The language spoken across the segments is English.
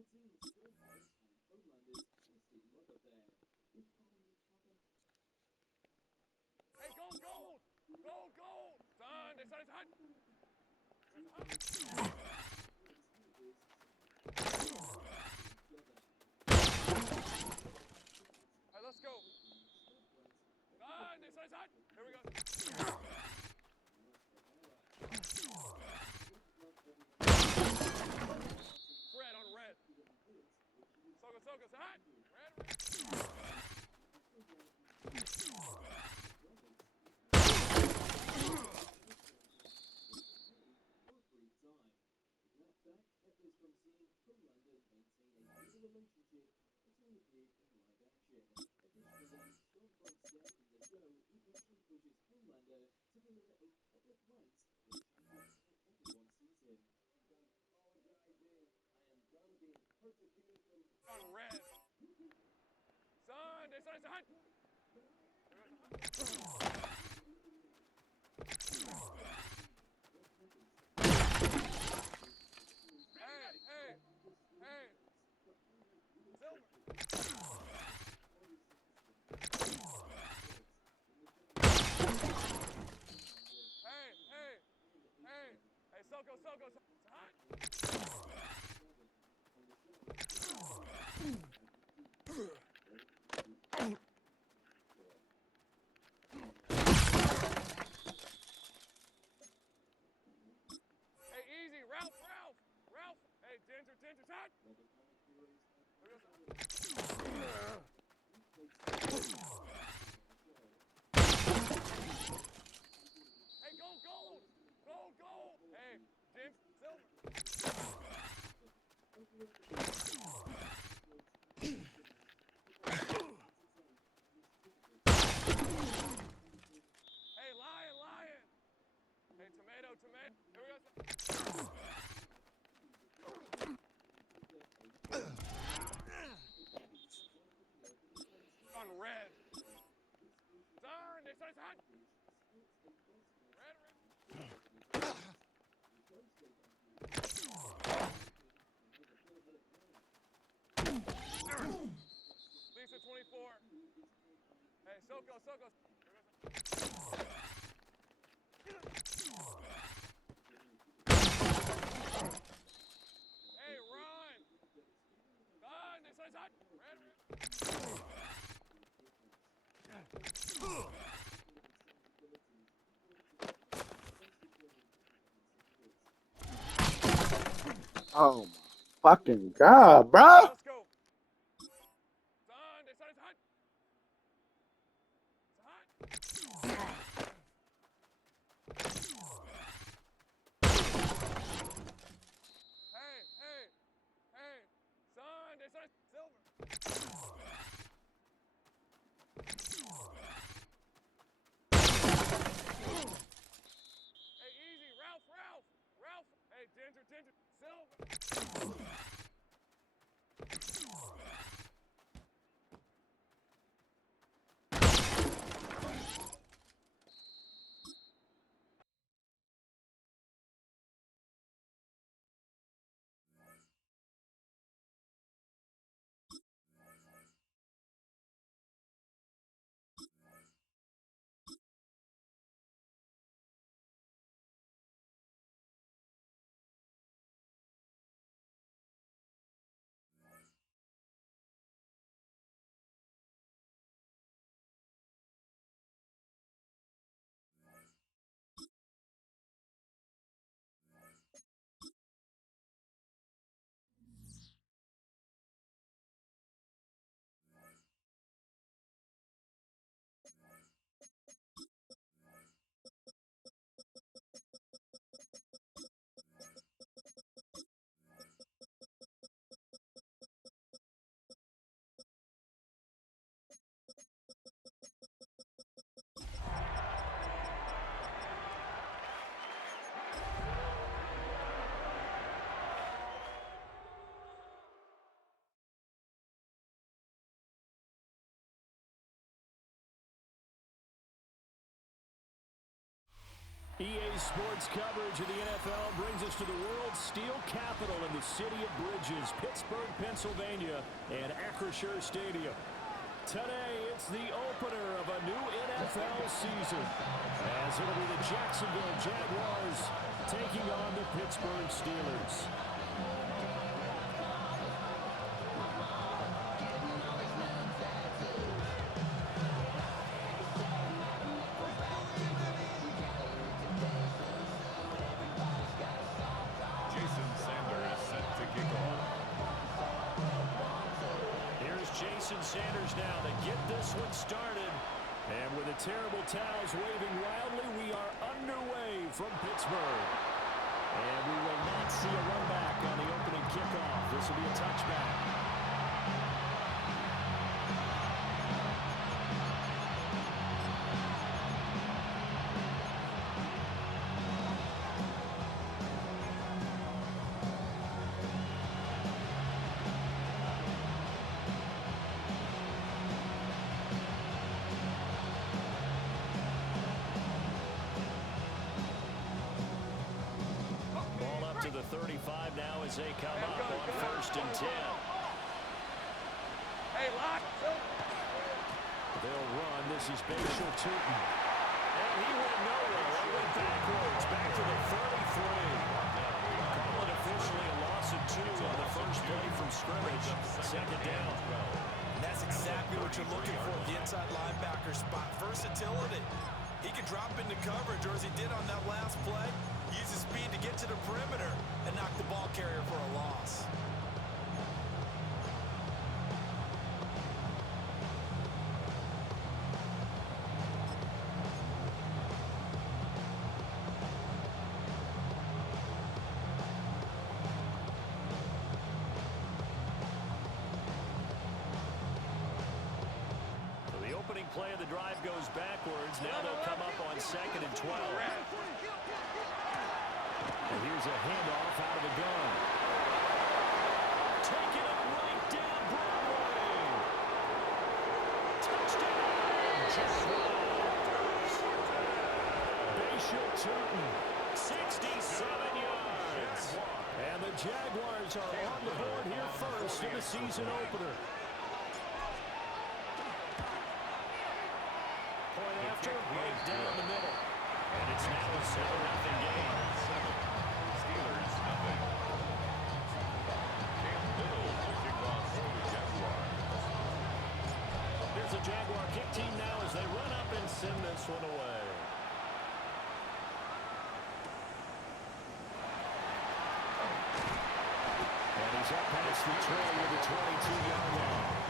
Hey, gold, gold! Gold, gold! Son, this is hot! Alright, let's go. Son, this is hot! Here we go. Red on red. Soga, soga, it's hot! Red, red. On red. Son, this is hot! Hey, hey, hey. Silver. Hey, hey, hey. Hey, Soko, Soko, it's hot. Hey, easy, Ralph, Ralph, Ralph. Hey, Ginger, Ginger's hot. Hey, gold, gold, gold, gold. Hey, Jim, silver. Hey, lion, lion. Hey, tomato, tomato. Here we go. On red. Darn, this is hot. Red, red. Lisa 24. Hey, Soko, Soko. Hey, Ron. Don, this is hot. Red, red. Oh my fucking god, bro! Let's go. Don, this is hot. It's hot. Hey, hey, hey. Son, this is silver. Hey, easy, Ralph, Ralph, Ralph. Hey, Ginger, Ginger, silver. Today's sports coverage of the NFL brings us to the world's steel capital in the city of Bridges, Pittsburgh, Pennsylvania, and Acrisure Stadium. Today, it's the opener of a new NFL season, as it'll be the Jacksonville Jaguars taking on the Pittsburgh Steelers. Sanders now to get this one started. And with the terrible towels waving wildly, we are underway from Pittsburgh. And we will not see a run back on the opening kickoff. This will be a touchback. The 35 now as they come up on 1st and 10. Hey, lock. They'll run. This is Bashal Tootin. And he went nowhere. He went backwards, back to the 33. Call it officially a loss of 2 on the first play from scrimmage. Second down. And that's exactly what you're looking for at the inside linebacker spot. Versatility. He can drop into coverage, or as he did on that last play, use his speed to get to the perimeter and knock the ball carrier for a loss. Play of the drive goes backwards. Now they'll come up on 2nd and 12. And here's a handoff out of the gun. Taking it right down Broadway. Touchdown, Jaguars. Bashal Tootin, 67 yards. And the Jaguars are on the board here first in the season opener. Right down the middle. And it's now a 7-0 game. Steelers, nothing. Cam Little to kick off for the Jaguars. Here's the Jaguar kick team now as they run up and send this one away. And he's up past the 20 with the 22-yard line.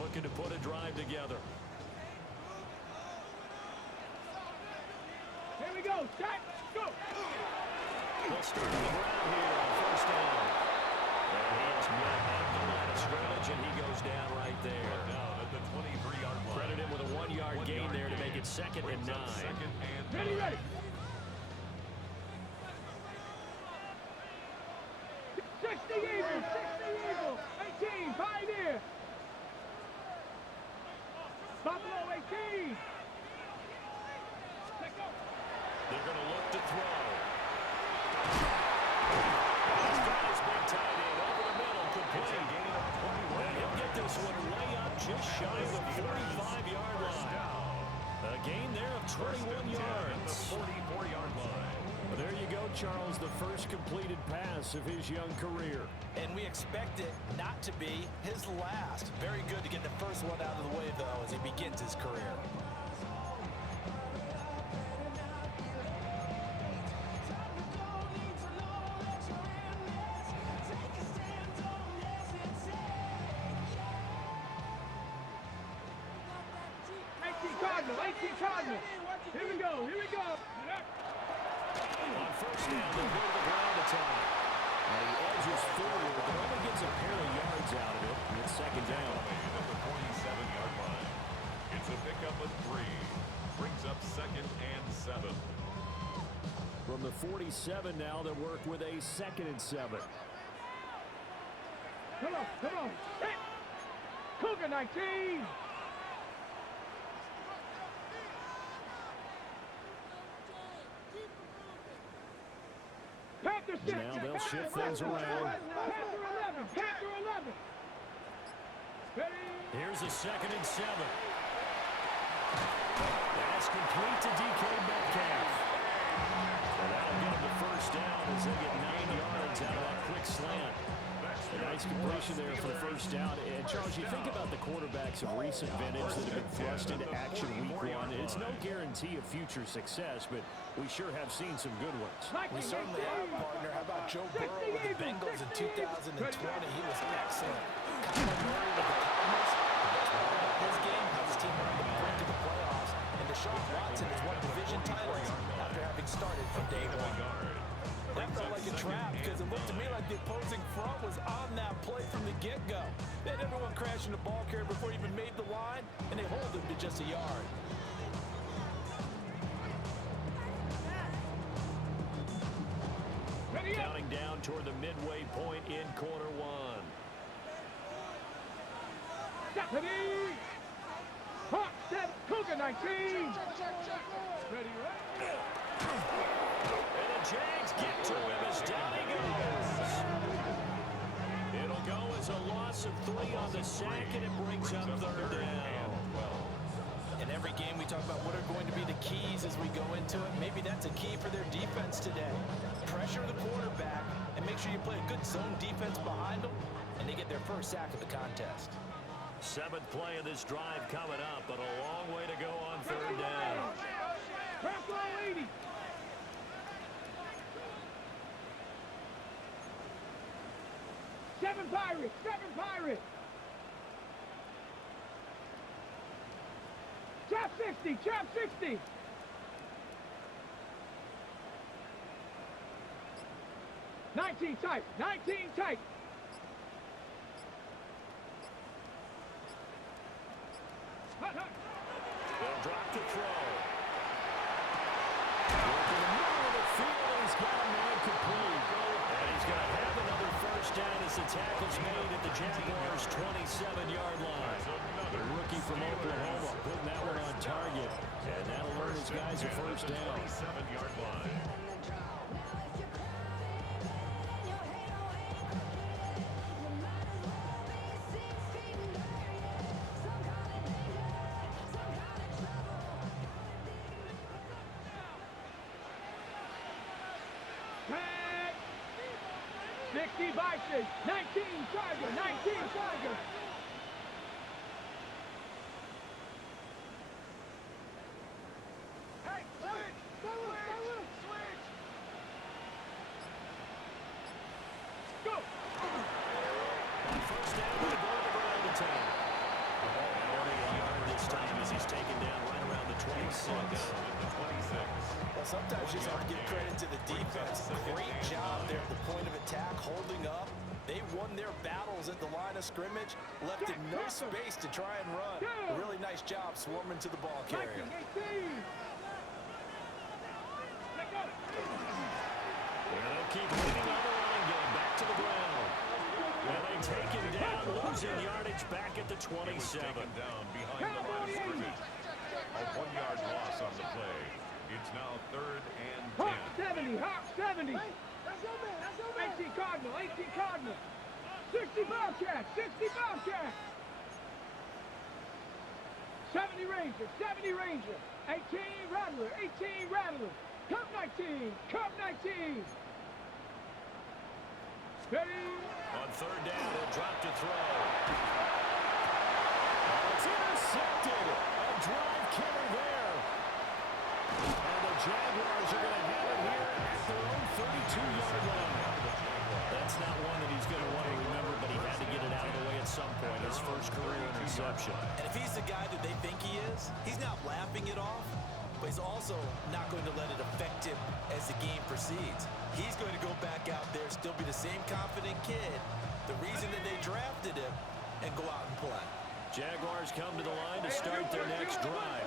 Looking to put a drive together. Here we go. Set. Go. They'll start on the ground here on 1st down. And he is met at the line of scrimmage, and he goes down right there. Down at the 23-yard line. Credit him with a 1-yard gain there to make it 2nd and 9. Ready, ready. 60 Eagles. 18. Pioneer. Buffalo 18. They're going to look to throw. He's got his big tight end over the middle, complete. And he'll get this one way up just shy of the 45-yard line. A gain there of 21 yards. The 44-yard line. Well, there you go, Charles, the first completed pass of his young career. And we expect it not to be his last. Very good to get the first one out of the way, though, as he begins his career. Cardinal. Here we go. On 1st down, they'll go to the ground attack. And he edges forward, but only gets a pair of yards out of it. It's 2nd down. Number 27. 47 now. They'll work with a 2nd and 7. Come on. Hit. Cougar 19. Now they'll shift things around. Panther 11. Here's a 2nd and 7. That's complete to DK Metcalf. So that'll get him the first down as they get 9 yards out of that quick slant. A nice completion there for the first down. And, Charles, you think about the quarterbacks of recent vintage that have been thrust into action week 1. It's no guarantee of future success, but we sure have seen some good ones. We certainly have, partner. How about Joe Burrow with the Bengals in 2020? He was excellent. Kyler Murray with the Cardinals. His game had his team on the brink of the playoffs. And Deshaun Watson has won division titles after having started from day 1. That felt like a trap because it looked to me like the opposing front was on that play from the get-go. They had everyone crashing the ball carrier before he even made the line, and they hold him to just a yard. Counting down toward the midway point in quarter 1. Ready. Hot step. Cougar 19. Ready. And the Jags get to him as down he goes. It'll go as a loss of 3 on the sack, and it brings up 3rd down. In every game we talk about what are going to be the keys as we go into it. Maybe that's a key for their defense today. Pressure the quarterback and make sure you play a good zone defense behind them, and they get their first sack of the contest. 7th play of this drive coming up, but a long way to go on 3rd down. Crack line 80. Seven Pirates. Trap 60. 19 tight. They'll drop the throw. Working the middle of the field, he's got a man complete. And he's going to have another first down as the tackle's made at the Jaguars' 27-yard line. The rookie from Oklahoma putting that one on target. And that'll earn his guys a first down. 27-yard line. Bison, 19 Tiger. Hey, switch. Go. First down, they go to the ground attack. Already a yard this time as he's taken down right around the 26. Well, sometimes you just have to give credit to the defense. Great job there at the point of attack, holding up. They won their battles at the line of scrimmage, left in no space to try and run. A really nice job swarming to the ball carrier. They'll keep moving on the running game. Back to the ground. And they take him down, losing yardage back at the 27. Down behind the line of scrimmage. A 1-yard loss on the play. It's now 3rd and 10. Hawk 70. 18 Cardinal. 60 Bobcat. 70 Ranger. 18 Rattler. Cup 19. Ready. On 3rd down, he'll drop to throw. It's intercepted. A drive killer there. And the Jaguars are going to have it here at their own 32-yard line. That's not one that he's going to want to remember, but he had to get it out of the way at some point. His first career interception. And if he's the guy that they think he is, he's not laughing it off, but he's also not going to let it affect him as the game proceeds. He's going to go back out there, still be the same confident kid, the reason that they drafted him, and go out and play. Jaguars come to the line to start their next drive.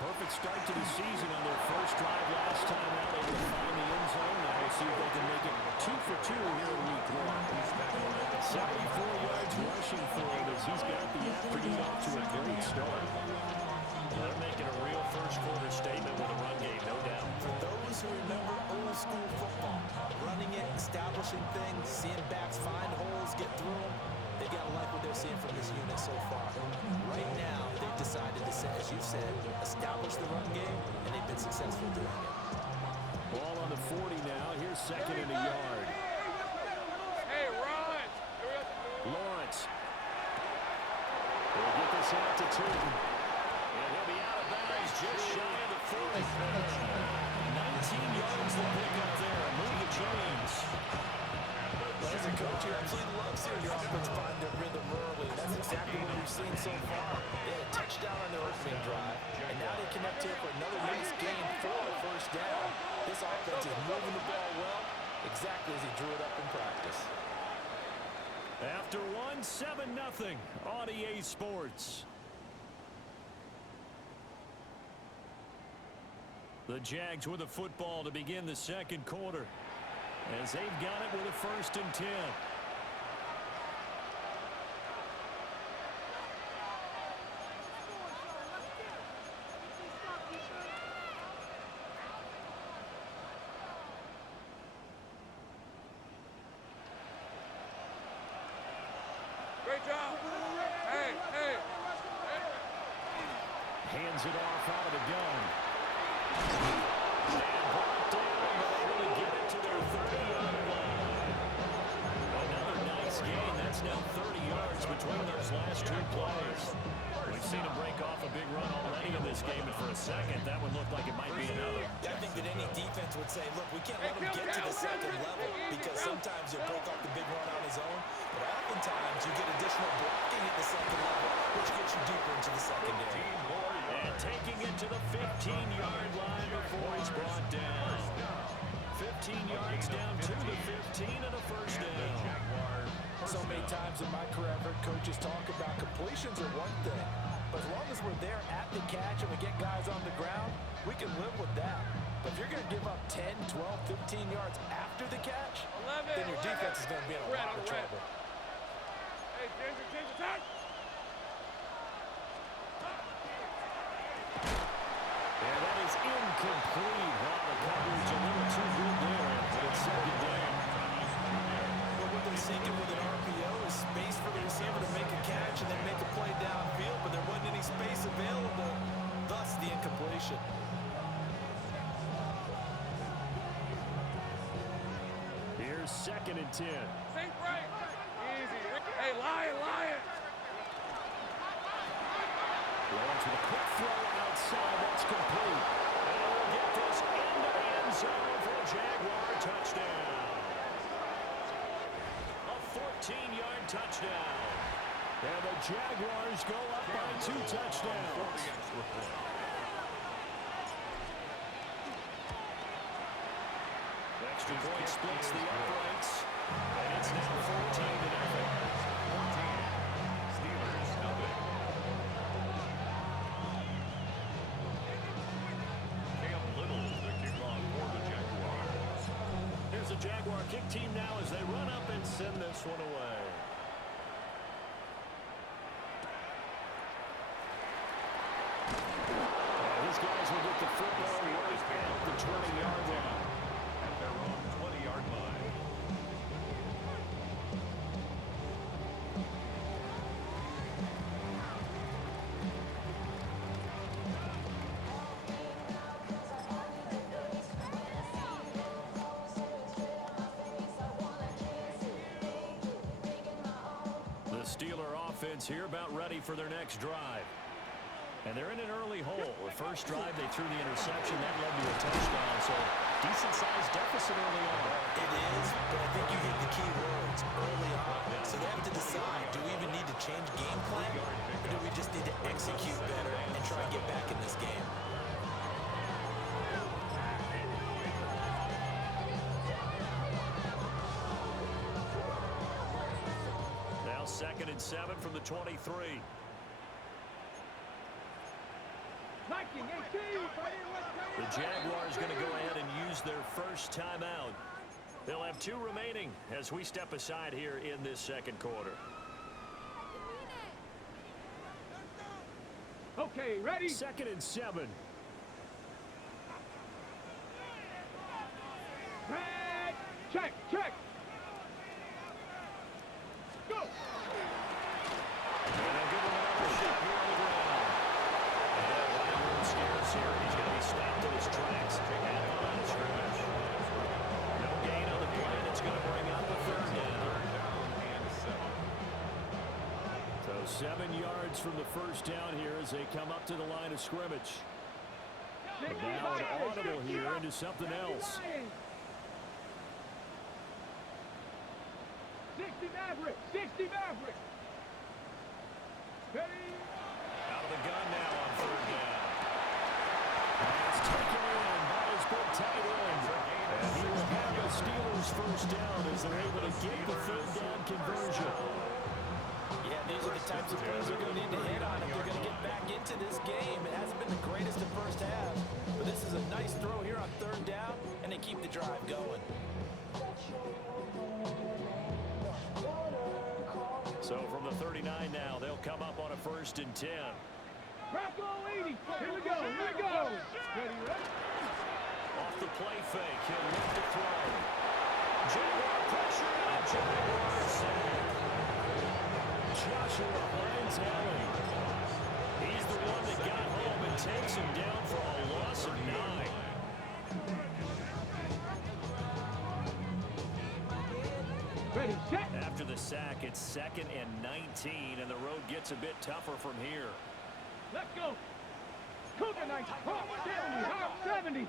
Perfect start to the season on their first drive last time out, able to find the end zone. Now we'll see if they can make it 2 for 2 here in week 1. 74 yards rushing for him as he's got the afternoon off to a great start. They're making a real first-quarter statement with a run game, no doubt. For those who remember old school football, running it, establishing things, seeing backs find holes, get through them, they got to like what they're seeing from this unit so far. Right now, they've decided to, as you said, establish the run game, and they've been successful doing it. Ball on the 40 now. Here's second and a yard. Hey, Lawrence. Lawrence. We'll get this out to Tootin. And he'll be out of bounds just shy of the 40. 19 yards to pick up there. Move the chains. As a coach, you absolutely love seeing your offense find their rhythm early. That's exactly what we've seen so far. They had a touchdown on their opening drive, and now they connect here for another nice gain for a first down. This offense is moving the ball well, exactly as he drew it up in practice. After one, 7-0 on EA Sports. The Jags with the football to begin the second quarter, as they've got it with a 1st and 10. Great job. Hey. Hands it off out of the gun. And brought down, but able to get it to their 30-yard line. Another nice gain. That's now 30 yards between those last 2 plays. We've seen him break off a big run already in this game, and for a second, that would look like it might be another. I think that any defense would say, look, we can't let him get to the second level, because sometimes he'll break off the big run on his own, but oftentimes you get additional blocking at the second level, which gets you deeper into the secondary. And taking it to the 15-yard line before he's brought down. 15 yards down to the 15 and a first down. So many times in my career, I've heard coaches talk about completions are one thing, but as long as we're there at the catch and we get guys on the ground, we can live with that. But if you're going to give up 10, 12, 15 yards after the catch, then your defense is going to be in a lot of trouble. Hey, Ginger, touch. And that is incomplete. Well, the coverage a little too good there, but it's second down. Well, what they're seeking with an RPO is space for the receiver to make a catch and then make a play downfield, but there wasn't any space available, thus the incompletion. Here's second and 10. Sink right. Easy. Hey, Lion. Lawrence with a quick throw outside. That's complete. And we'll get this into the end zone for a Jaguar touchdown. A 14-yard touchdown. And the Jaguars go up by 2 touchdowns. Extra point splits the uprights. And it's now 14-0. The Jaguar kick team now as they run up and send this one away. These guys will get the football right at the 20-yard line. At their own 20-yard line. Steeler offense here about ready for their next drive. And they're in an early hole. The first drive, they threw the interception. That led to a touchdown. So decent-sized deficit early on. It is, but I think you hit the key words early on. So they have to decide, do we even need to change game plan, or do we just need to execute better and try and get back in this game? Now 2nd and 7 from the 23. Nice The Jaguars going to go ahead and use their first timeout. They'll have 2 remaining as we step aside here in this second quarter. Okay, ready? 2nd and 7. Red. Check, check. Go. And they'll give him another shot here on the ground. And wide room scares here. He's going to be stopped in his tracks at the line of scrimmage. No gain on the play. It's going to bring up a 3rd down. So 7 yards from the first down here as they come up to the line of scrimmage. But now an audible here into something else. 60 Maverick, 60 Maverick. Ready? Out of the gun now on 3rd down. It's taken in by his big tight end. And he will have the Steelers first down as they're able to get the 3rd down conversion. Yeah, these are the types of plays they're going to need to hit on if they're going to get back into this game. It hasn't been the greatest of first half, but this is a nice throw here on 3rd down, and they keep the drive going. So from the 39 now, they'll come up on a 1st and 10. Bronco 80. Here we go, here we go. Ready, ready? Off the play fake, he'll look to throw. Jaguar pressure, and Jaguar sack. Joshua Hines-Allen. He's the one that got home and takes him down for a loss of 9. Ready, set. After the sack, it's 2nd and 19, and the road gets a bit tougher from here. Let's go. Cougar 90. Hop 70. Hop 70.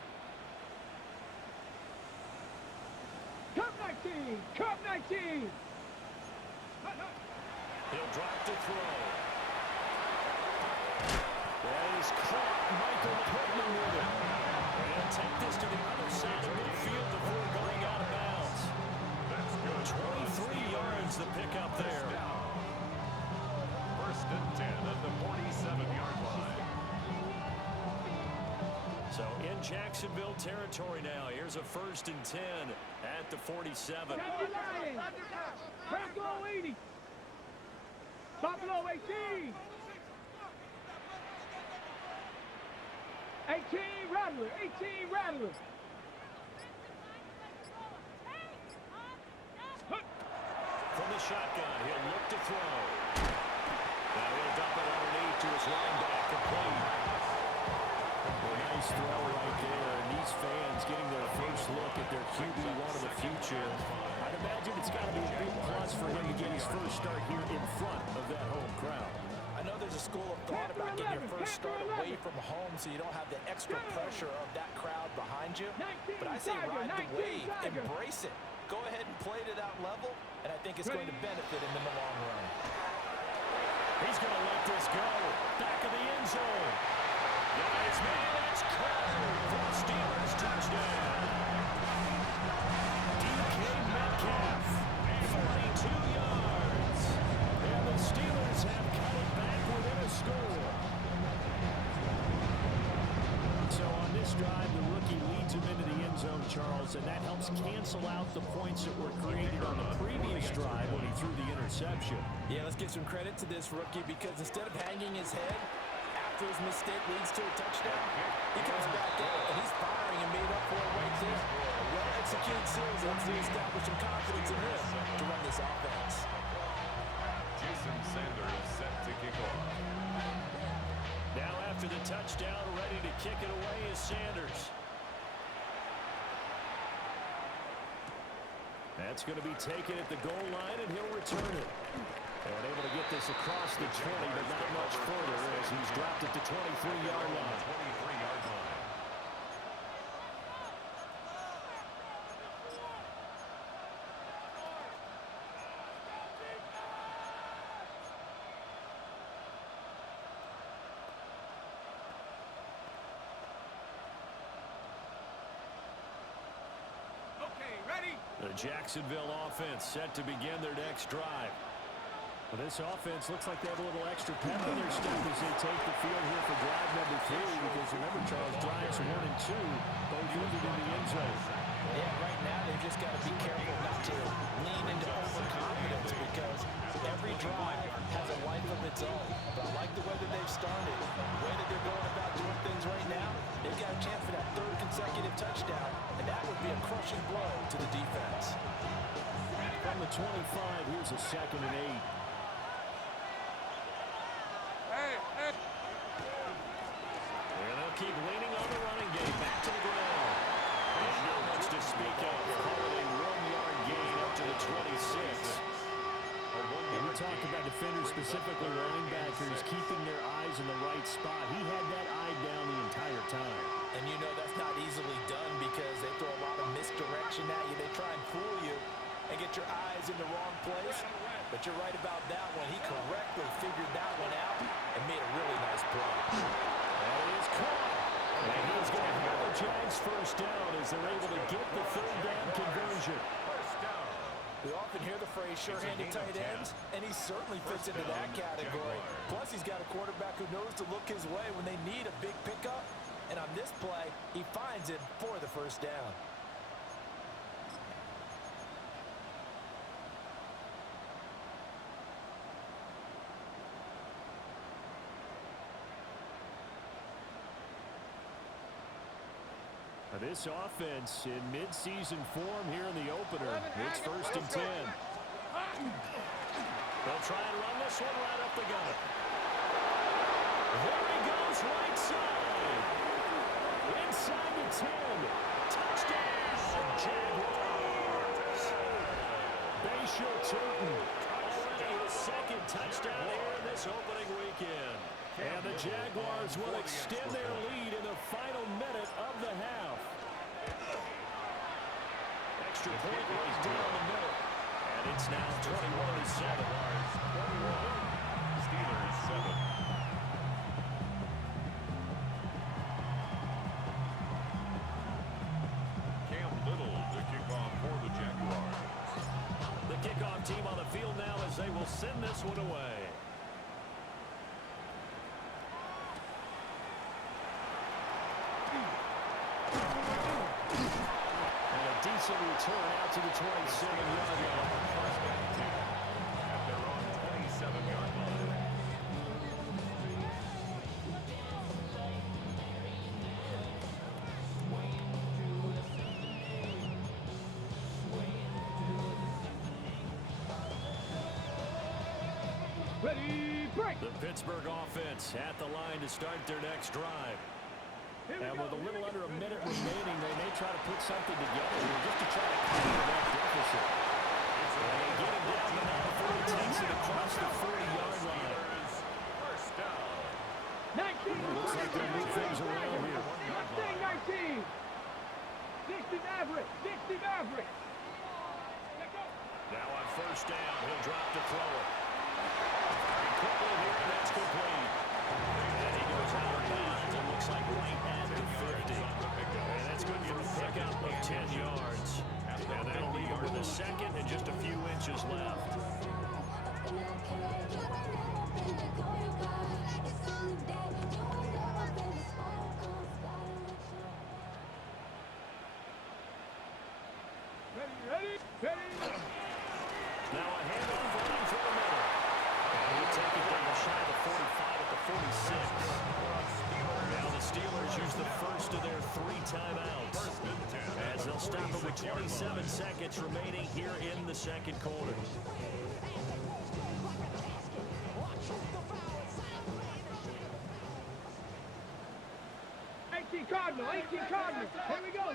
Cup 19. Cup 19. He'll drop to throw. That is caught. Michael Pittman with it. He'll take this to the other side of midfield before going out of bounds. 23 yards the pickup there. 1st and 10 at the 47-yard line. So in Jacksonville territory now. Here's a 1st and 10 at the 47. Bronco 80. Buffalo 18. 18 Rattler. 18 Rattler. From the shotgun, he'll look to throw. Now he'll dump it underneath to his running back, complete. A nice throw right there, and these fans getting their first look at their QB1 of the future. I'd imagine it's got to be a big plus for him to get his first start here in front of that home crowd. I know there's a school of thought about getting your first start away from home so you don't have the extra pressure of that crowd behind you. But I say ride the wave, embrace it. Go ahead and play to that level, and I think it's going to benefit him in the long run. He's going to let this go. Back of the end zone. Guys, man, it's caught for the Steelers touchdown. DK Metcalf, 42 yards. And the Steelers have cut it back within a score. So on this drive, the rookie leads him into the end zone, Charles, and that helps cancel out the points that were created on the previous drive when he threw the interception. Yeah, let's give some credit to this rookie because instead of hanging his head after his mistake leads to a touchdown, he comes back out and he's firing and made up for it right there. A well-executed series helps to establish some confidence in him to run this offense. Jason Sanders set to kick off. Now after the touchdown, ready to kick it away is Sanders. That's going to be taken at the goal line, and he'll return it. And able to get this across the 20, but not much further as he's dropped it to 23-yard line. 23-yard line. Okay, ready? The Jacksonville offense set to begin their next drive. Well, this offense looks like they have a little extra pep in their step as they take the field here for drive number 3, because remember, Charles, drives 1 and 2 both ended in the end zone. Yeah, right now they've just got to be careful not to lean into overconfidence, because every drive has a life of its own. But I like the way that they've started, the way that they're going about doing things right now. They've got a chance for that 3rd consecutive touchdown, and that would be a crushing blow to the defense. From the 25, here's a 2nd and 8. And they'll keep leaning on the running game back to the ground. And not much to speak of. Call a 1-yard gain up to the 26. And we talk about defenders, specifically linebackers, keeping their eyes in the right spot. He had that eye down the entire time. And you know that's not easily done, because they throw a lot of misdirection at you. They try and fool you and get your eyes in the wrong place. But you're right about that one. He correctly figured that one out and made a really nice play. That is caught. And he's going to have the Giants first down as they're able to get the 3rd down conversion. We often hear the phrase sure-handed tight ends, and he certainly fits into that category. Plus, he's got a quarterback who knows to look his way when they need a big pickup. And on this play, he finds it for the first down. This offense in mid-season form here in the opener. It's 1st and 10. They'll try and run this one right up the gut. There he goes, right side. Inside the 10. Touchdown, Jaguars. Bayshore Turton already his 2nd touchdown here in this opening weekend. And the Jaguars will extend their lead in the final minute of the half. Extra point right down the middle. And it's now 21-7. Steelers 7. Cam Little to kick off for the Jaguars. The kickoff team on the field now as they will send this one away. Decent return out to the 27-yard line. At their own 27-yard line. Ready, break. The Pittsburgh offense at the line to start their next drive. And with a little under a minute remaining, they may try to put something together here just to try to cover that deficit. And they get him down the now before he takes it across the 40-yard line. First down. 19. Looks like they'll move things around here. 19. 60 Maverick. 60 Maverick. Now on first down, he'll drop to throw it. Very quickly here, and that's complete. And he goes out of bounds. It looks like right at the 50. And that's good for a pickup of 10 yards. And that'll leave him to the 2nd and just a few inches left. Ready. Now a handoff running for the middle. And he'll take it down the shy of 45 at the 46. Now the Steelers use the first of their 3 timeouts, as they'll stop it with 27 seconds remaining here in the 2nd quarter. Cardinal. Here we go.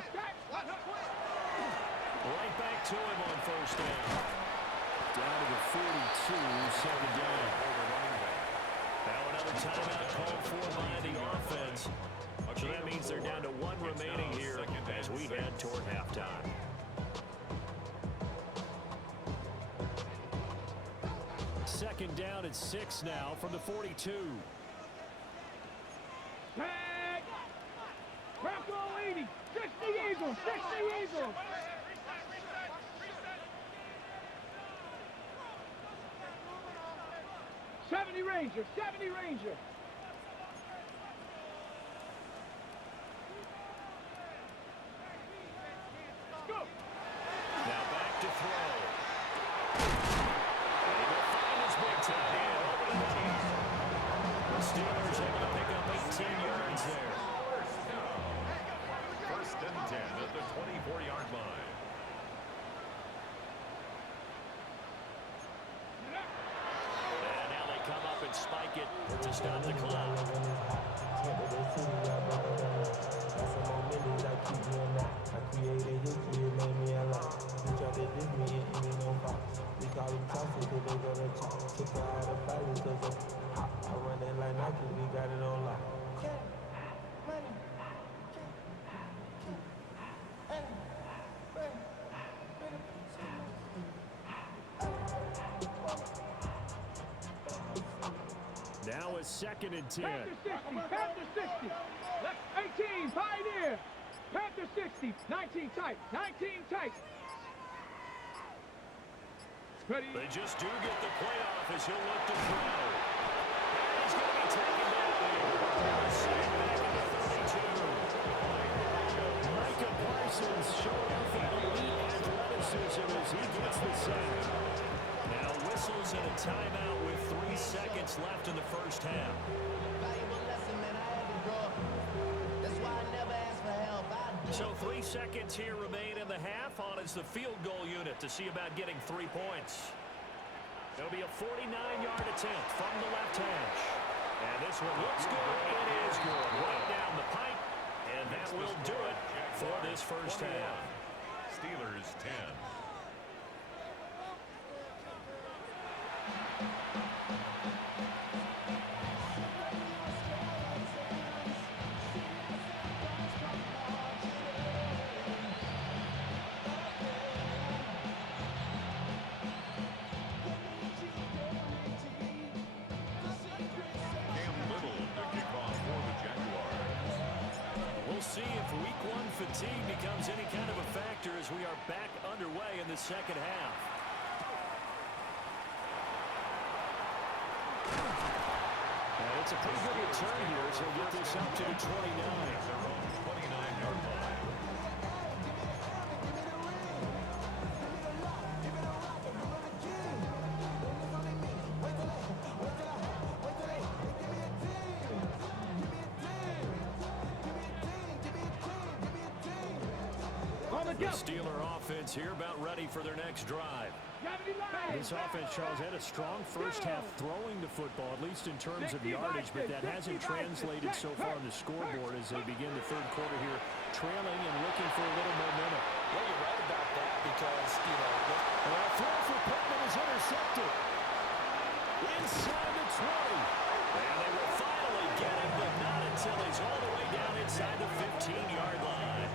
Right back to him on first down. Down to the 42, 2nd down. Now another timeout called for by the offense. So that means they're down to 1 remaining here as we head toward halftime. Second down at 6 now from the 42. Tag. Bronco 80. 60 Eagles. 60 Eagles. 70 Ranger, 70 Ranger. Go. Now back to throw. And he will find his big tight end over the middle. The Steelers able to pick up 18 yards there. First and 10 at the 24-yard line. And now they come up and spike it to stop the clock. Now it's 2nd and 10. Panther 60, Panther 60. Left 18, Pioneer. Panther 60, 19 tight, 19 tight. Ready. They just do get the play off as he'll look to throw. And he's going to be taken down there. Safe back at the 32. Micah Parsons showing off that elite athleticism as he gets the sack. Now whistles and a timeout with 3 seconds left in the first half. So 3 seconds here remain in the half. On is the field goal unit to see about getting 3 points. It'll be a 49-yard attempt from the left hash. And this one looks good. It is good. Right down the pipe. And that will do it for this first half. Steelers 10. See if week 1 fatigue becomes any kind of a factor as we are back underway in the second half. And it's a pretty good return here, so we'll get this up to the 29. Their own 29-yard line. The Steeler offense here about ready for their next drive. This offense, Charles, had a strong first half throwing the football, at least in terms of yardage, but that hasn't translated so far on the scoreboard as they begin the third quarter here, trailing and looking for a little momentum. Well, you're right about that because, A throw for Pittman is intercepted. Inside the 20. And they will finally get him, but not until he's all the way down inside the 15-yard line.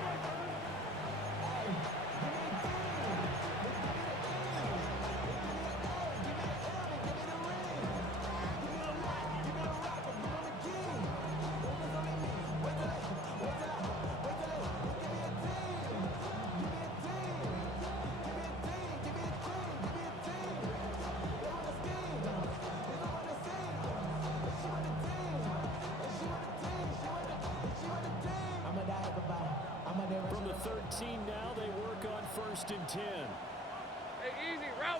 From the 13 now, they work on 1st and 10. Hey, easy route.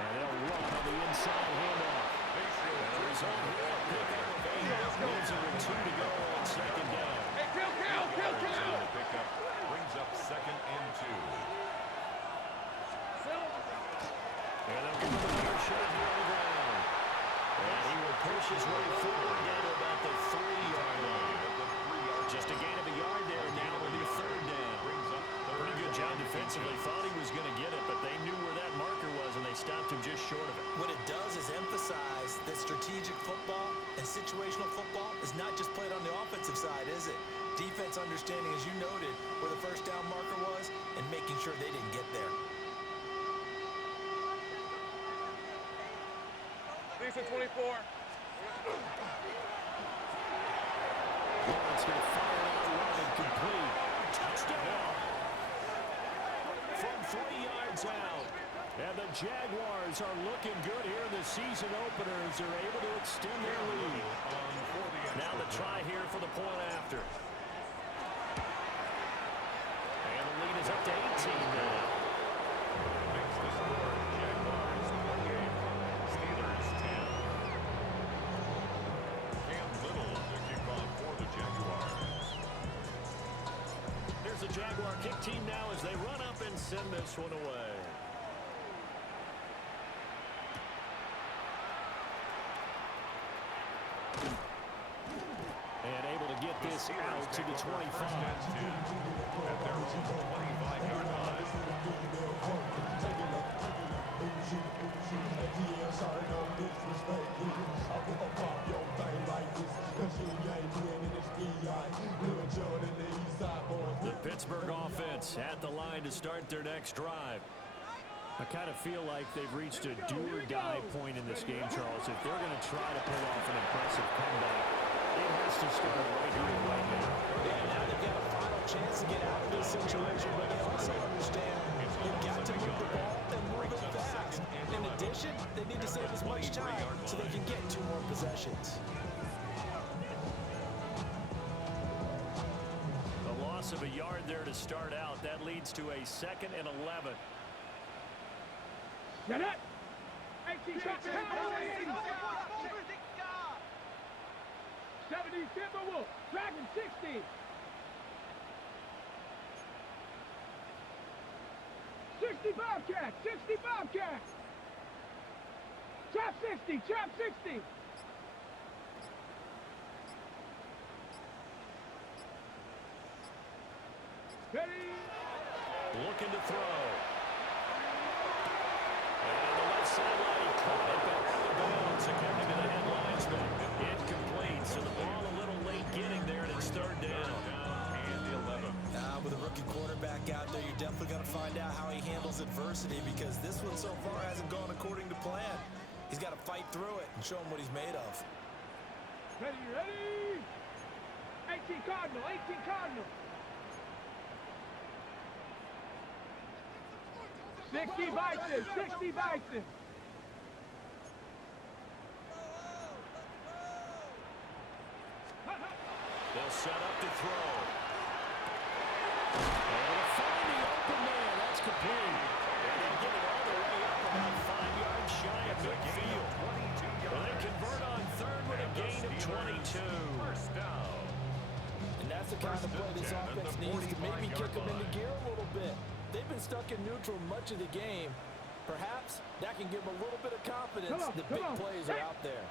And they'll run on the inside handoff. And the result here, pick up of 8. Leaves it with 2 to go on 2nd down. Hey, kill. Pickup brings up 2nd and 2. And they'll give him another shot here on the ground. And he will push his way forward down to about the 3-yard line. Just a gain of a yard there now with your 3rd down. Pretty good job defensively. Thought he was going to get it, but they knew where that marker was, and they stopped him just short of it. what it does is emphasize that strategic football and situational football is not just played on the offensive side, is it? Defense understanding, as you noted, where the first down marker was and making sure they didn't get there. Decent 24. Lawrence going to fire it out low and complete. Touchdown. From 3 yards out. And the Jaguars are looking good here in the season openers are able to extend their lead. Now the try here for the point after. And the lead is up to 18 now. Makes the score Jaguars 28, Steelers 10. Cam Little to kick off for the Jaguars. There's the Jaguar kick team now as they run up and send this one away. And able to get this out to the 25. At their own 25-yard line. The Pittsburgh offense at the line to start their next drive. I kind of feel like they've reached a do-or-die point in this game, Charles. If they're going to try to pull off an impressive comeback, it has to start right here, right now. Yeah, now they've got a final chance to get out of this situation, but they also understand they've got to move the ball and move it fast. In addition, they need to save as much time so they can get 2 more possessions. A loss of a yard there to start out. That leads to a 2nd and 11. Get it. 18 shots. 70 Timberwolves. Dragon 60. 60 Bobcats. 60 Bobcats. Trap 60. Trap 60. Ready. Looking to throw. And the left sideline, he caught it, but out of bounds, according to the headlines, but incomplete. So the ball a little late getting there, and it's 3rd down. And 11. With a rookie quarterback out there, you're definitely going to find out how he handles adversity because this one so far hasn't gone according to plan. He's got to fight through it and show him what he's made of. Ready, ready. 18 Cardinal. 18 Cardinal. 60 Bison. 60 Bison. They'll set up to throw. Able to find the open man. That's complete. And they get it all the way up about 5 yards shy of midfield. Well, they convert on 3rd with a gain of 22. First down. And that's the kind of play this offense needs to maybe kick them into gear a little bit. They've been stuck in neutral much of the game. Perhaps that can give them a little bit of confidence that big plays are out there.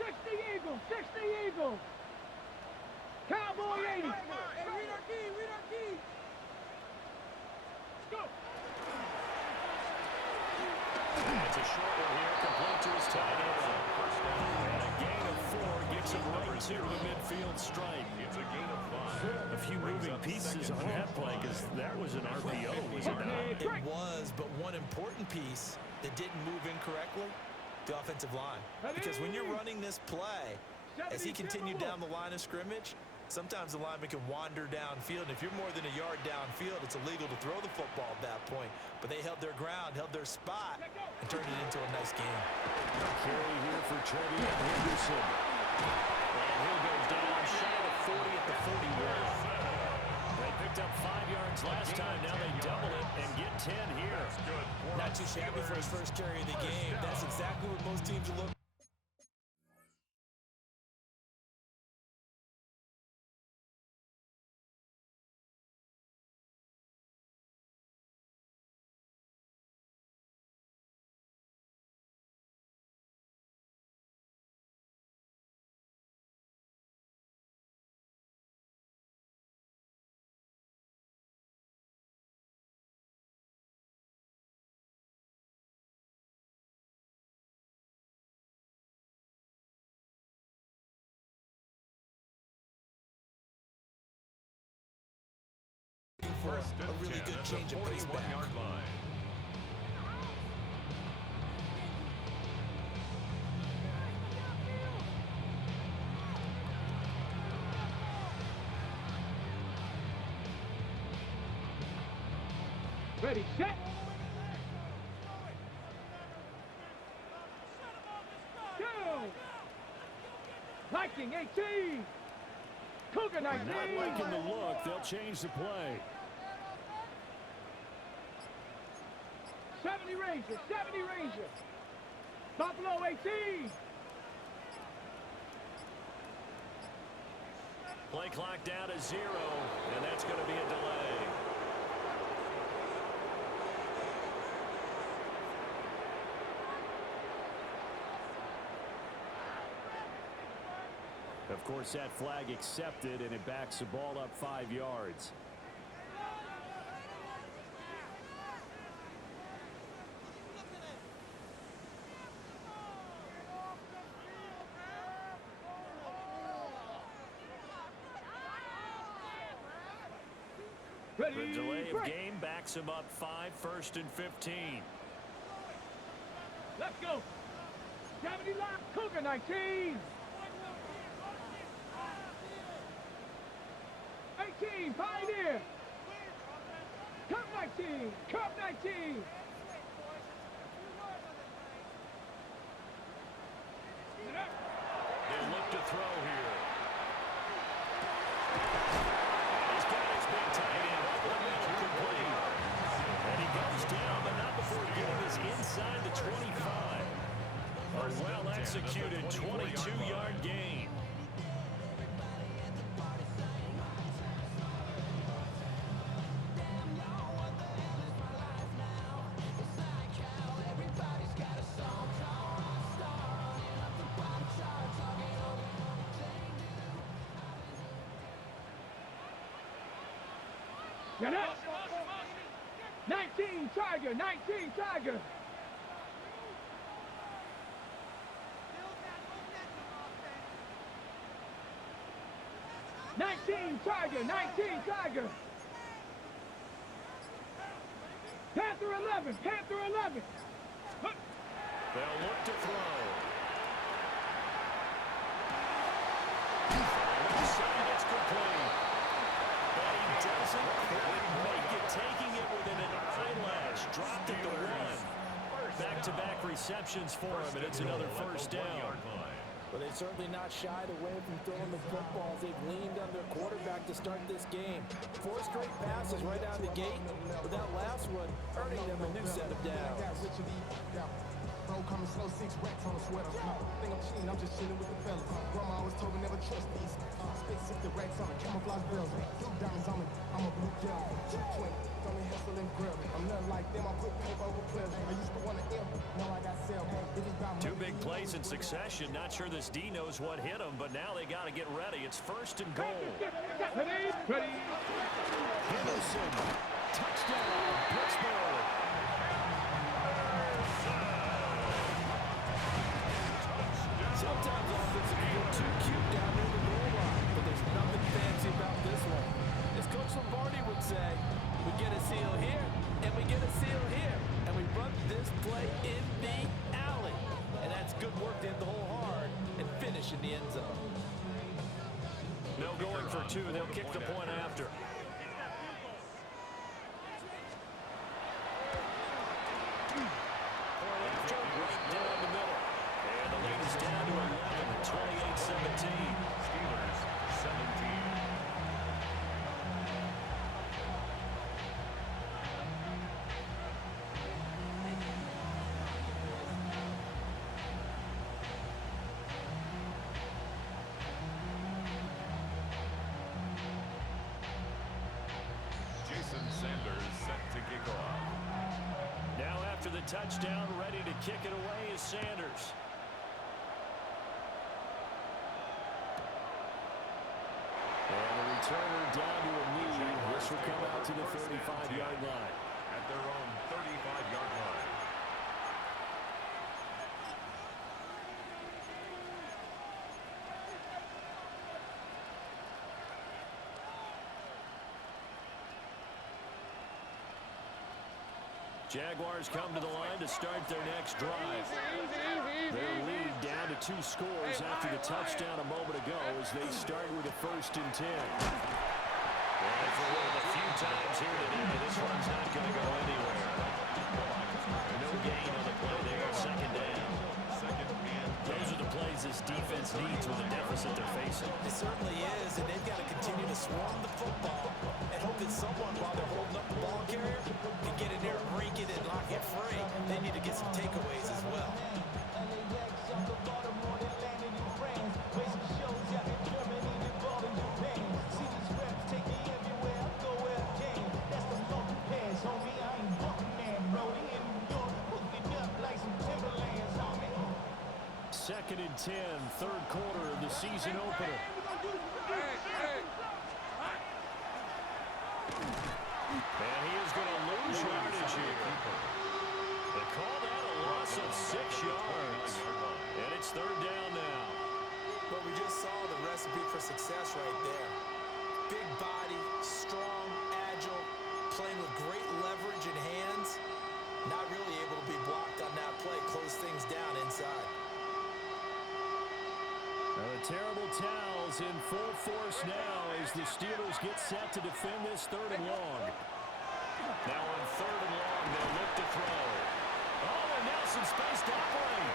60 Eagles. 60 Eagles. Cowboy 80. Hey, read our key. Read our key. Let's go. It's a short one here, complete to his tight end. And a gain of 4 gets him right to the midfield stripe. It's a gain of 5. A few moving pieces on that play because that was an RPO, was it not? It was, but one important piece that didn't move incorrectly, the offensive line. Because when you're running this play, as he continued down the line of scrimmage, sometimes the lineman can wander downfield. And if you're more than a yard downfield, it's illegal to throw the football at that point. But they held their ground, held their spot, and turned it into a nice game. Carry here for Trevion Henderson. And he goes down shy of 40 at the 41. They picked up 5 yards last time. Now they double it and get 10 here. Not too shabby for his first carry of the game. That's exactly what most teams are looking for. First a really good change of pace back. 41-yard line. Ready, set. go. Viking 18. Cougar 19. Not liking the look. They'll change the play. 70 Rangers. 70 Rangers. Buffalo 18. Play clock down to 0, and that's going to be a delay. Of course, that flag accepted, and it backs the ball up 5 yards. Ready, The delay of break. game backs him up 5, 1st and 15. Let's go. 70 line. Cougar 19. 18. Pioneer. Cup 19. Cup 19. They look to throw here. He's got his big tight end. Complete. And he goes down, but not before getting this inside the 25. A well-executed 22-yard gain. Get up. 19 Tiger. 19 Tiger. Tiger, 19 Tiger. Panther 11, Panther 11. They'll look to throw. It's complete. But he doesn't quite make it, taking it within an eyelash. Dropped it to 1. Back-to-back receptions for him, and it's another first down. But they're certainly not shied away from throwing the footballs. They've leaned on their quarterback to start this game. 4 straight passes right out of the gate, but that last one earning them a new set of downs. Bro, coming slow, 6 racks on a sweater. Think I'm cheating, I'm just chilling with the fellas. Grandma always told me never trust these. Spit 60 racks on a camouflage bells. Blue diamonds on me, I'm a blue gel. 220, throw me hustle and grill. I'm nothing like them, I put paper over pleasure. I used to want to imp, now I got sell. Two big plays in succession. Not sure this D knows what hit him, but now they got to get ready. It's 1st and goal. Ready, ready. Henderson, touchdown, Pittsburgh. Sometimes offensive feel too cute down near the goal line, but there's nothing fancy about this one. As Coach Lombardi would say, we get a seal here, and we get a seal here, and we run this play in the alley. And that's good work to hit the hole hard and finish in the end zone. No going for 2. They'll kick the point after. Right down the middle. And the lead is down to 11, 28-17. Steelers 17. Jason Sanders set to kick off. Now after the touchdown, ready to kick it away is Sanders. And the returner down to a knee. This will come out to the 35-yard line. At their own 35-yard line. Jaguars come to the line to start their next drive. Their lead down to 2 scores after the touchdown a moment ago as they start with a 1st and 10. And for one of the few times here today, this one's not going to go anywhere. No gain on the play there, 2nd down. Second and 10. Those are the plays this defense needs with the deficit they're facing. It certainly is, and they've got to continue to swarm the football and hope that someone, while they're holding up the ball carrier, can get in there, rink it, and lock it free. They need to get some takeaways as well. Second and 10, third quarter of the season opener. And he is going to lose yardage here. They call that a loss of 6 yards. And it's third down now. Well, we just saw the recipe for success right there. Big body, strong, agile, playing with great leverage in hands. Not really able to be blocked on that play, close things down inside. Now the terrible towels in full force now as the Steelers get set to defend this third and long. Now on third and long, they'll look to throw. Oh, and now some space to operate.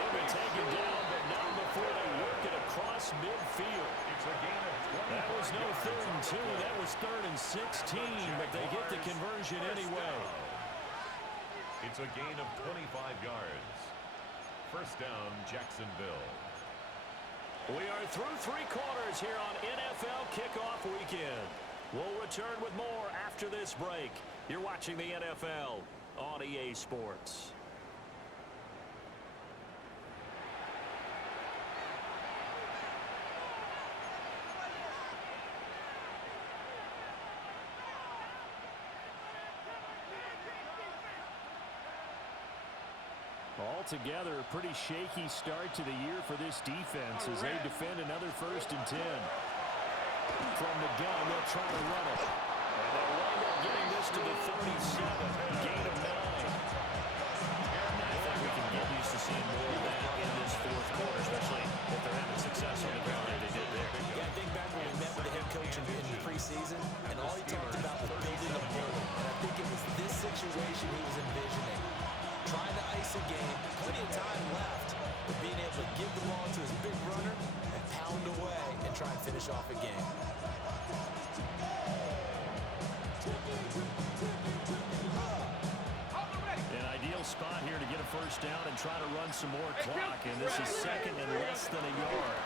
They'll be taken down, but not before they work it across midfield. It's a gain of 20. That was no third and 2. That was third and 16, but they get the conversion anyway. It's a gain of 25 yards. First down, Jacksonville. We are through 3 quarters here on NFL Kickoff Weekend. We'll return with more after this break. You're watching the NFL on EA Sports. Altogether, a pretty shaky start to the year for this defense as they defend another first and 10. From the gun, they'll try to run it. And they'll wind up getting this to the 37. Gain of 9. I think we can get used to seeing more of that in this fourth quarter, especially if they're having success on the ground like they did there. Yeah, I think back when we met with the head coach in preseason, and all he talked about was building a building. And I think it was this situation he was envisioning. Trying to ice a game, plenty of time left, but being able to give the ball to his big runner and pound away and try and finish off a game. An ideal spot here to get a first down and try to run some more clock, and this is second and less than a yard.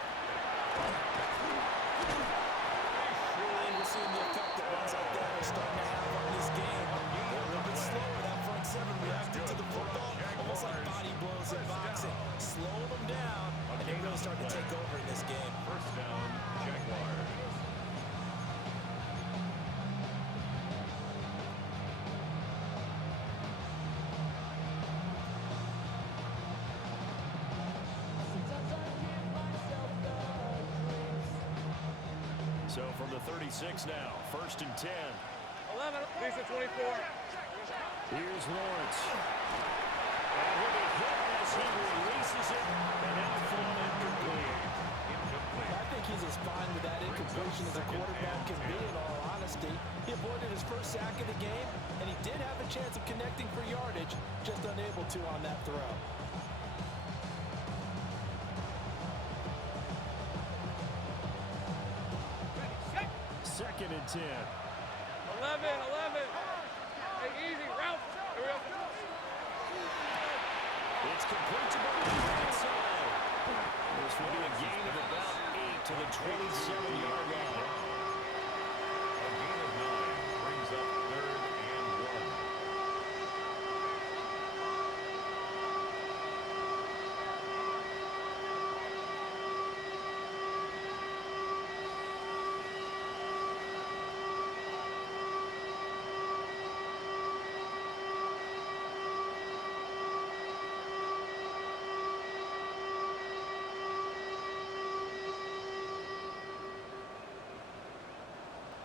And we're seeing the effect that runs like that are starting to have on this game. They're a little bit slower. That front seven reacting to the football, almost like body blows in boxing. Slow them down, and they really start to take over in this game. First down, Jaguars. So from the 36 now, first and 10. 11, piece of 24. Here's Lawrence. And he'll be hit as he releases it, and now thrown incomplete. I think he's as fine with that incompletion as a quarterback can be, in all honesty. He avoided his first sack of the game, and he did have a chance of connecting for yardage, just unable to on that throw. Second and 10. 11. Hey, easy, Ralph. Hurry up. It's complete to Burton outside. This will be a gain of about 8 to the 27-yard line. A gain of 9 brings up third and 1.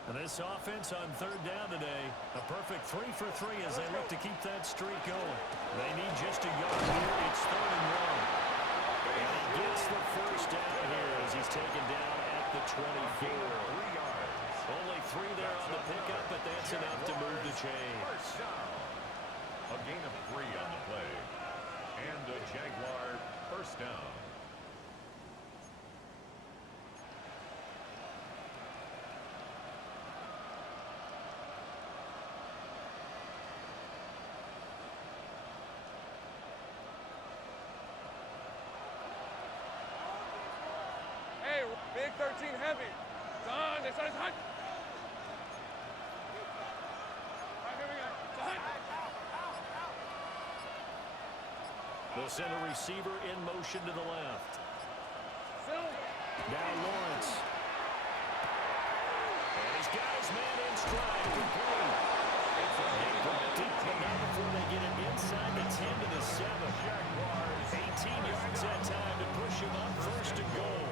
And this offense on third down today, a perfect 3 for 3 as they look to keep that streak going. They need just a yard here. It's third and 1. And he gets the first down here as he's taken down at the 24. 3 yards. Only 3 there on the pickup, but that's enough to move the chains. First down. A gain of 3 on the play. And a Jaguar first down. Hey, big 13 heavy. Done. It's hot. They'll send a receiver in motion to the left. Now Lawrence. And he's got his man in stride. Complete. They brought it deep, but not before they get it inside the 10 to the 7. 18 yards that time to push him up first and goal.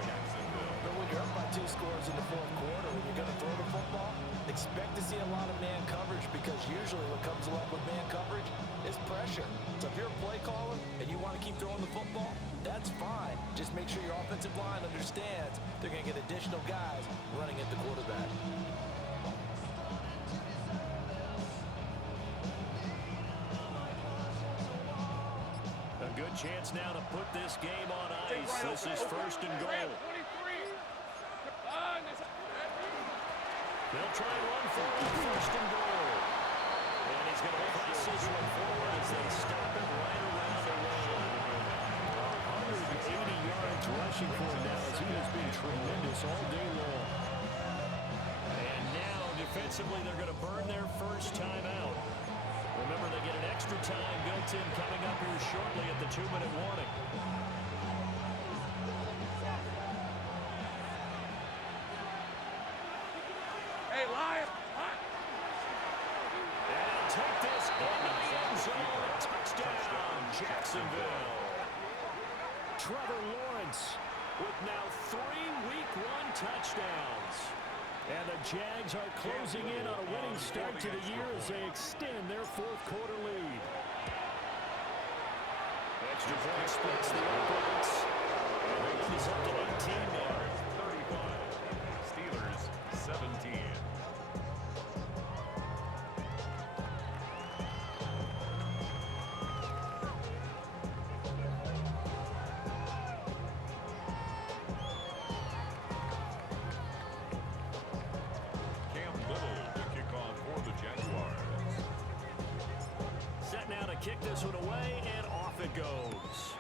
But when you're up by 2 scores in the fourth quarter and you're going to throw the football, expect to see a lot of man coverage, because usually what comes along with man coverage is pressure. So if you're a play caller and you want to keep throwing the football, that's fine. Just make sure your offensive line understands they're going to get additional guys running at the quarterback. A good chance now to put this game on ice. This is first and goal. They'll try and run for it. First and goal. And he's going to press this one forward as they stop him right around the line. 180 yards rushing for him now, as he has been tremendous all day long. And now, defensively, they're going to burn their first time out. Remember, they get an extra time built in coming up here shortly at the 2-minute warning. Hey, Lion. And take this into the end zone. Touchdown, Jacksonville. Trevor Lawrence with now 3 Week 1 touchdowns. And the Jags are closing in on a winning start to the year as they extend their fourth quarter lead. Extra point splits the opponents. And the lead is up to 18 now. 35. Steelers 17. Set now to kick this one away, and off it goes.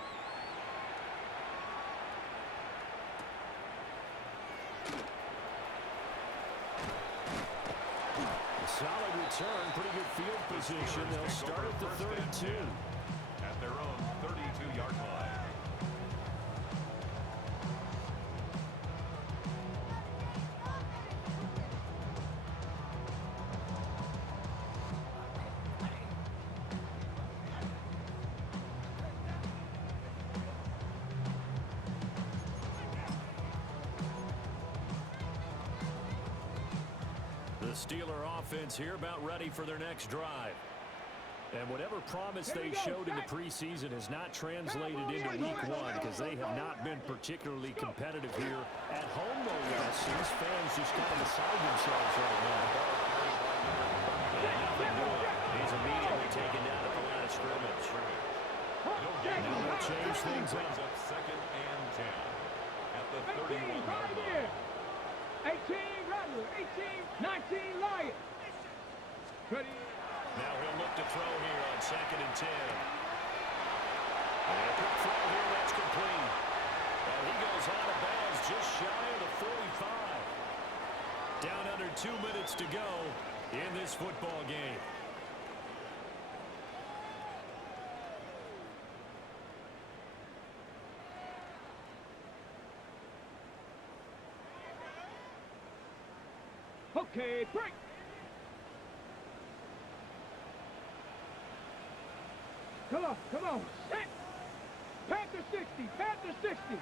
A solid return, pretty good field position. They'll start at the 32. At their own 32-yard line. The Steeler offense here about ready for their next drive. And whatever promise they showed in the preseason has not translated into Week 1, because they have not been particularly competitive here at home, no less. These fans just kind of beside themselves right now. And nothing doing. He's immediately taken down at the line of scrimmage. Now they'll change things up. Second and 10 at the 31-yard line. 18, Rattler. 18, 19, Lion. Ready. Now he'll look to throw here on second and 10. And a quick throw here, that's complete. And he goes out of bounds just shy of the 45. Down under 2 minutes to go in this football game. Okay, break. Come on, set. Panther 60, Panther 60.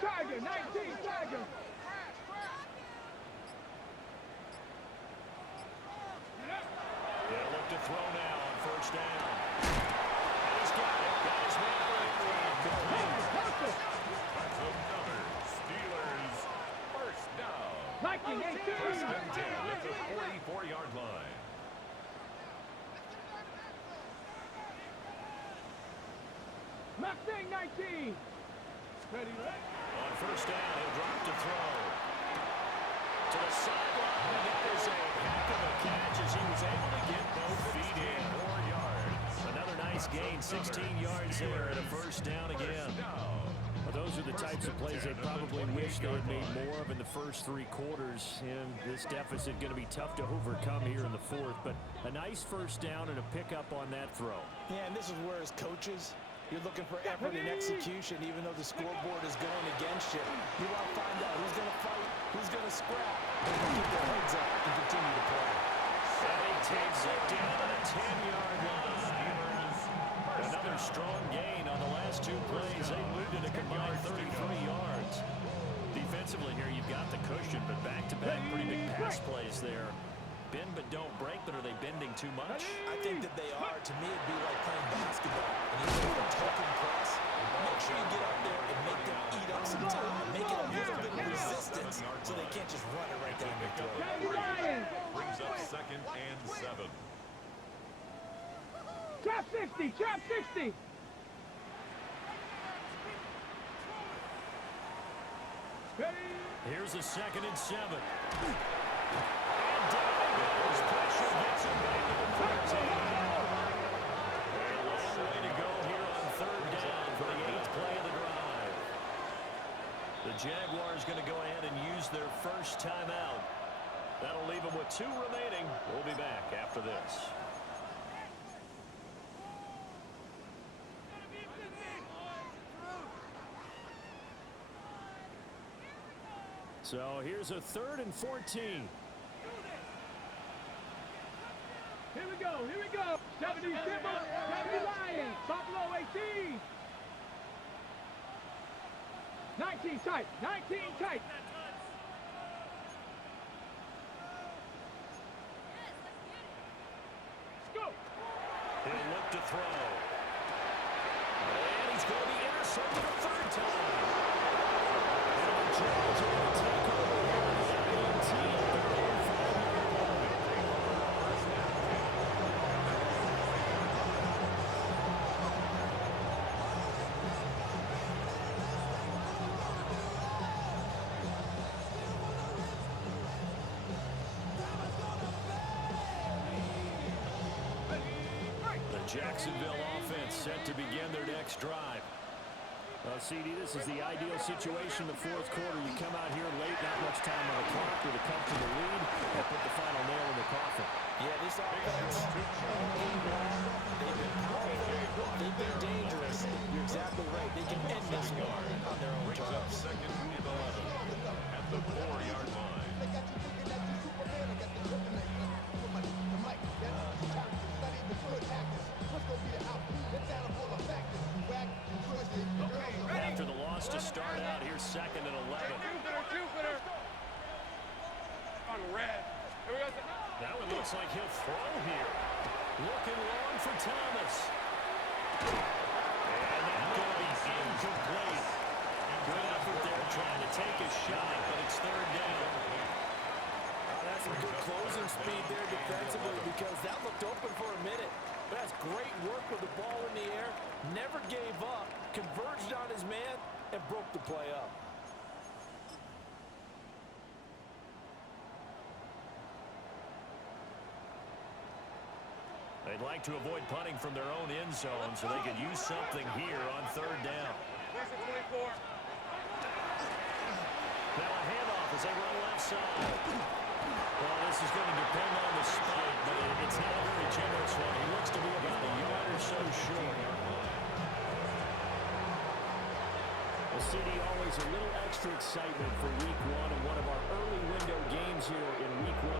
Tiger, 19 Tiger. They'll look to throw now on first down. And he's got it. Got his man right around. Complete. That's another Steelers first down. Viking 18. First and 10 at the 44-yard line. Left wing 19. Ready, right? On first down, he'll drop to throw. To the sideline. That is a heck of a catch as he was able to get both feet in. 4 yards. Another nice gain, 16 yards there and a first down again. Well, those are the types of plays they probably wish they had made more of in the first 3 quarters. And this deficit going to be tough to overcome here in the 4th. But a nice first down and a pickup on that throw. Yeah, and this is where as coaches, you're looking for effort and execution, even though the scoreboard is going against you. You want to find out who's going to fight, who's going to scrap, and keep their heads up and continue to play. And he takes it down to the 10-yard line. Another strong gain on the last 2 plays. They moved it a combined 33 yards. Defensively here, you've got the cushion, but back-to-back pretty big pass plays there. Bend but don't break, but are they bending too much? I think that they are. To me, it'd be like playing basketball. And you take a token press. Make sure you get up there and make them eat up some time. Make it a little bit of resistance so they can't just run it right down your throat. Brings up 2nd and 7. Trap 60, trap 60. Ready? Here's a 2nd and 7. And down he goes. Pressure gets him back to the 13. A long way to go here on 3rd down for the 8th play of the drive. The Jaguars going to go ahead and use their first timeout. That'll leave them with 2 remaining. We'll be back after this. So here's a 3rd and 14. Here we go, here we go. 70 Simba, 70 Lions, Buffalo 18. 19 tight, 19 tight. Let's go. He'll look to throw. And he's going to be intercepted a 3rd time. And the Jags are going to take over the AT&T at their own 5-yard line. The Jacksonville offense set to begin their next drive. CD, this is the ideal situation in the 4th quarter. You come out here late, not much time on the clock with a comfortable lead, and put the final nail in the coffin. Yeah, this offense, they've been powerful, they've been dangerous. You're exactly right. They can end this one on their own terms. 2nd and 11 at the 4-yard line. After the loss to start out, here's 2nd and 11. Jupiter. On red. Here we go. Now it looks like he'll throw here. Looking long for Thomas. And that's going to be incomplete. Good effort there trying to take a shot, but it's 3rd down. That's some good closing speed there defensively because that looked open for a minute. But that's great work with the ball in the air. Never gave up, converged on his man, and broke the play up. They'd like to avoid punting from their own end zone so they could use something here on 3rd down. 24. Now a handoff as they run left side. Well, this is going to depend on the spot, but it's not a very generous one. He looks to be about a yard or so short. Well, CD, always a little extra excitement for Week 1 and one of our early window games here in Week 1.